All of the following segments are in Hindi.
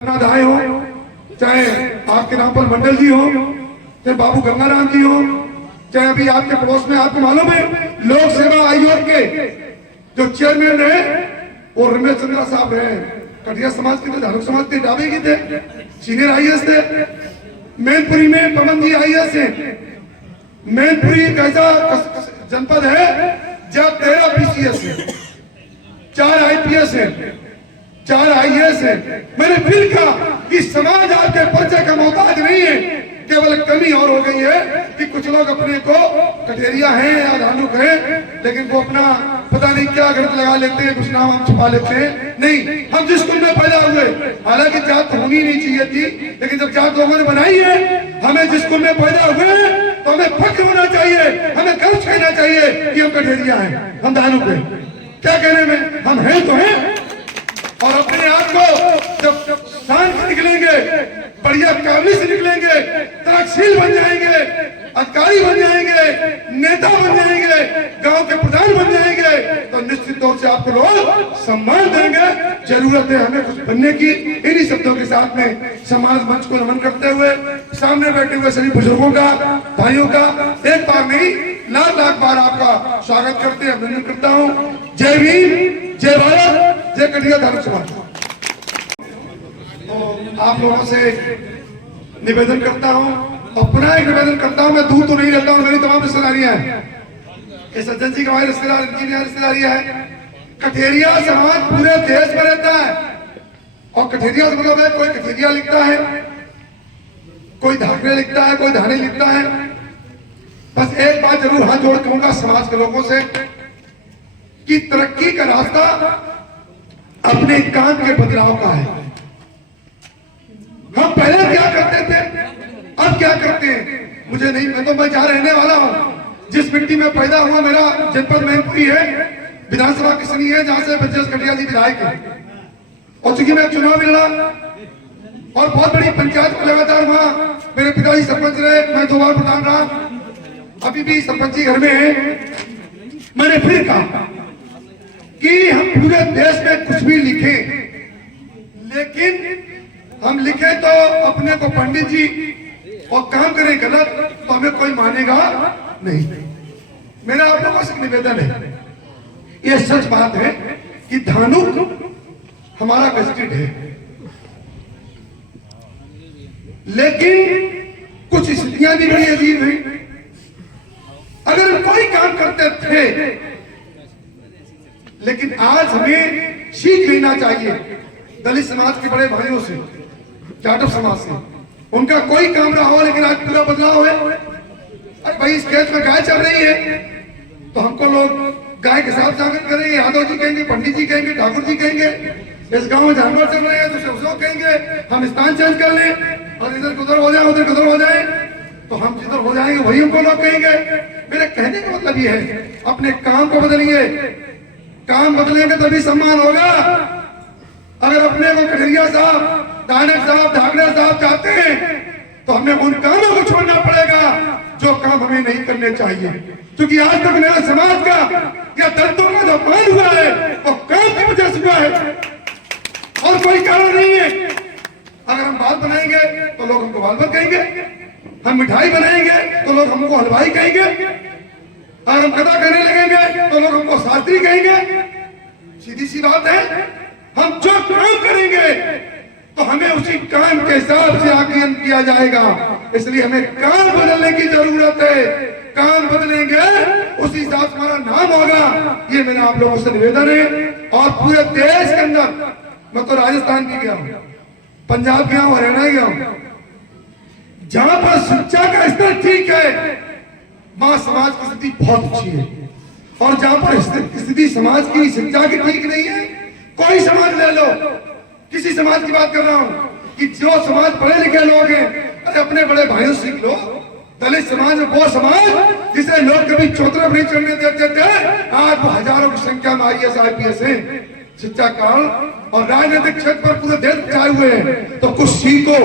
धाय हो, चाहे आपके नाम पर मंडल जी हो, चाहे बाबू गंगाराम जी हो, चाहे अभी आपके पड़ोस में आपको मालूम है लोक सेवा आयोग के जो चेयरमैन रहे वो रमेश चंद्रा साहब रहे। कटिया समाज के थे, धारक समाज के डाबे के थे, सीनियर आईएएस थे। मैनपुरी में पवन जी आईएएस है। मैनपुरी एक ऐसा जनपद है जहाँ 13 पीसीएस है, 4 आईपीएस है, 4 आईएएस है। मैंने फिर कहा कि समाज आपके परिचय का मोहताज नहीं है, केवल कमी और हो गई है कि कुछ लोग अपने को कटेरिया हैं या धानुक हैं, लेकिन वो अपना पता नहीं क्या गलत लगा लेते हैं, कुछ नाम हम छुपा लेते हैं। नहीं, हम जिस कुल में पैदा हुए, हालांकि जात होनी नहीं चाहिए थी, लेकिन जब जात लोगों ने बनाई है, हमें जिस कुल में पैदा हुए तो हमें फख्र होना चाहिए, हमें गर्व कहना चाहिए कि हम कटेरिया हैं, हम धानुक हैं। क्या कहने में, हम हैं तो हैं। और अपने आप को जब शान से निकलेंगे, बढ़िया काबिल से निकलेंगे, तरक्शील बन जाएंगे, अधिकारी बन जाएंगे, नेता बन जाएंगे, गांव के प्रधान बन जाएंगे, तो निश्चित तौर से आपको लोग सम्मान देंगे। जरूरत है हमें कुछ बनने की। इन्हीं शब्दों के साथ में समाज मंच को नमन करते हुए सामने बैठे हुए सभी बुजुर्गों का, भाइयों का एक बार नहीं लाख लाख बार आपका स्वागत करते हैं, अभिनंदन करता हूँ। जय भीम, जय भारत, जय कटिया धार्मिक समाज। तो आप लोगों से निवेदन करता हूँ और पुनः एक निवेदन करता हूँ, मैं दूर तो नहीं रहता हूँ, मेरी तमाम रिश्तेदारियां हैं, सज्जन जी का रिश्तेदार, इनकी रिश्तेदारियां है। कठेरिया समाज पूरे देश में रहता है और कठेरिया मतलब है कोई कठेरिया लिखता है, कोई धाकरे लिखता है, कोई धाने लिखता है। बस एक बात जरूर हाथ जोड़ कहूंगा समाज के लोगों से कि तरक्की का रास्ता अपने काम के बदलाव का है। हम पहले क्या करते थे, अब क्या करते हैं मुझे नहीं, मैं जहां रहने वाला हूं, जिस मिट्टी में पैदा हुआ, मेरा जनपद मैनपुरी है, विधानसभा किसनी है, जहां से ब्रजेश कटिया जी विधायक है। और चूंकि मैं चुनाव भी लड़ा और बहुत बड़ी पंचायत को लगातार वहां मेरे पिताजी सरपंच रहे, मैं 2 बार प्रधान रहा, अभी भी सरपंची घर में है। मैंने फिर कहा कि हम पूरे देश में कुछ भी लिखें, लेकिन हम लिखे तो अपने को पंडित जी और काम करें गलत तो हमें कोई मानेगा नहीं। मेरा आप लोगों से निवेदन है, ये सच बात है कि धानुक हमारा गजटेड है, लेकिन कुछ स्थितियां भी बड़ी अजीब हैं। अगर हम कोई काम करते थे, लेकिन आज हमें सीख लेना चाहिए दलित समाज के बड़े भाइयों से, जाटव समाज से। उनका कोई काम रहा हो, लेकिन आज पूरा बदलाव है। अरे भाई, इस खेत में गाय चल रही है तो हमको लोग गाय के साथ स्वागत करेंगे, यादव जी कहेंगे, पंडित जी कहेंगे, ठाकुर जी कहेंगे। इस गांव में जानवर चल रहे हैं तो सब कहेंगे, हम स्थान चेंज कर लें और इधर उधर हो जाए, उधर उधर हो जाए, तो हम जिधर हो जाएंगे वही हमको लोग कहेंगे। मेरे कहने का मतलब ये है, अपने काम को बदलिए, काम बदलेंगे तभी सम्मान होगा। अगर अपने को कठेरिया साहब, दानक साहब, ढाकरे साहब चाहते हैं तो हमें उन कामों को छोड़ना पड़ेगा जो काम हमें नहीं करने चाहिए। क्योंकि आज तक मेरा समाज का या दलितों का जो अपमान हुआ है वो काम की वजह से हुआ है और कोई कारण नहीं है। अगर हम बाल बनाएंगे तो लोग हमको बालबर कहेंगे, हम मिठाई बनाएंगे तो लोग हमको हलवाई कहेंगे, अगर हम कथा करने लगेंगे तो लोग हमको शास्त्री कहेंगे। सीधी सी बात है, हम जो काम करेंगे तो हमें उसी काम के हिसाब से आकलन किया जाएगा। इसलिए हमें काम बदलने की जरूरत है, काम बदलेंगे उसी हिसाब से हमारा नाम होगा। ये मेरा आप लोगों से निवेदन है। और पूरे देश के अंदर, मैं तो राजस्थान भी गया हूँ, पंजाब गया हूँ, हरियाणा गया हूँ, जहां पर शिक्षा का स्तर ठीक है वहां समाज की स्थिति बहुत अच्छी है। और जहां पर स्थिति समाज की शिक्षा की ठीक नहीं है, कोई समाज ले लो, किसी समाज की बात कर रहा हूं कि जो समाज पढ़े लिखे लोग हैं, अरे अपने बड़े भाइयों से सीख लो। दलित समाज वो समाज जिसे लोग कभी चौतरफ नहीं चढ़ने देते थे, आज वो हजारों की संख्या में आईएएस आईपीएस है। शिक्षा काल और राजनीतिक क्षेत्र पर पूरे देश छाए हुए हैं, तो कुछ सीखो।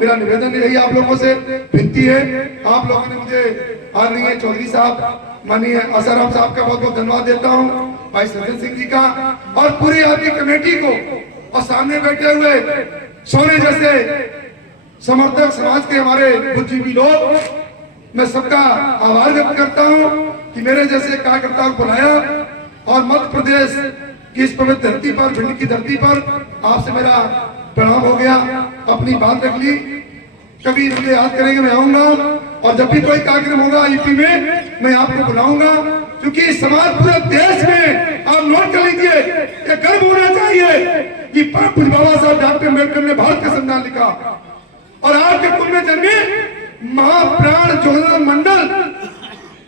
मेरा निवेदन यही आप लोगों से विनती है। आप लोगों ने मुझे आदरणीय चौधरी साहब, माननीय आसाराम साहब का बहुत बहुत धन्यवाद देता हूँ, भाई सज्जन सिंह जी का और पूरी आपकी कमेटी को, और सामने बैठे हुए सोने जैसे समर्थक समाज के हमारे बुद्धिजीवी लोग, मैं सबका आभार व्यक्त करता हूं कि मेरे जैसे कार्यकर्ताओं को बुलाया और मध्य प्रदेश की इस पवित्र धरती पर, भिंड की धरती पर आपसे मेरा प्रणाम हो गया, अपनी बात रख ली। कभी मुझे याद करेंगे मैं आऊंगा, और जब भी कोई कार्यक्रम होगा यूपी में मैं आपको बुलाऊंगा, क्योंकि समाज पूरे देश में आप नोट कर लीजिए, ये गर्व होना चाहिए कि परम पूज्य बाबा साहब डॉक्टर अम्बेडकर ने भारत का संविधान लिखा और आपके कुल में जन्मे महाप्राण ज्योतिर्मय मंडल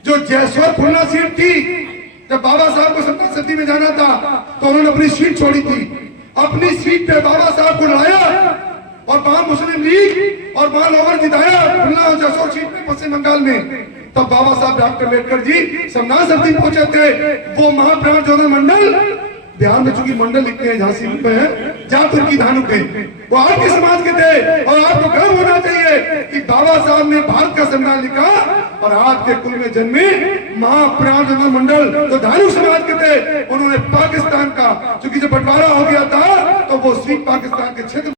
जो जयसोर खुलना सीट थी। जब बाबा साहब को 70 में जाना था तो उन्होंने अपनी सीट छोड़ी थी, अपनी सीट पे बाबा साहब को लड़ाया और वहां मुस्लिम लीग और वहां लोअर जिताया खुलना और जयसोर सीट में पश्चिम बंगाल में। तब बाबा साहब डॉक्टर अम्बेडकर जी संविधान सभा पहुंचे थे। वो महाप्राण ज्योतिर्मय मंडल बिहार में चूंकि मंडल लिखते हैं झांसी में है, जातुर की धानु पे, वो आपके समाज के थे और आपको गर्व होना चाहिए कि बाबा साहब ने भारत का संविधान लिखा और आपके कुल में जन्मे महाप्राण ज्योतिर्मय मंडल जो धानु समाज के थे, उन्होंने पाकिस्तान का, चूंकि जब बंटवारा हो गया था तो वो सीट पाकिस्तान के क्षेत्र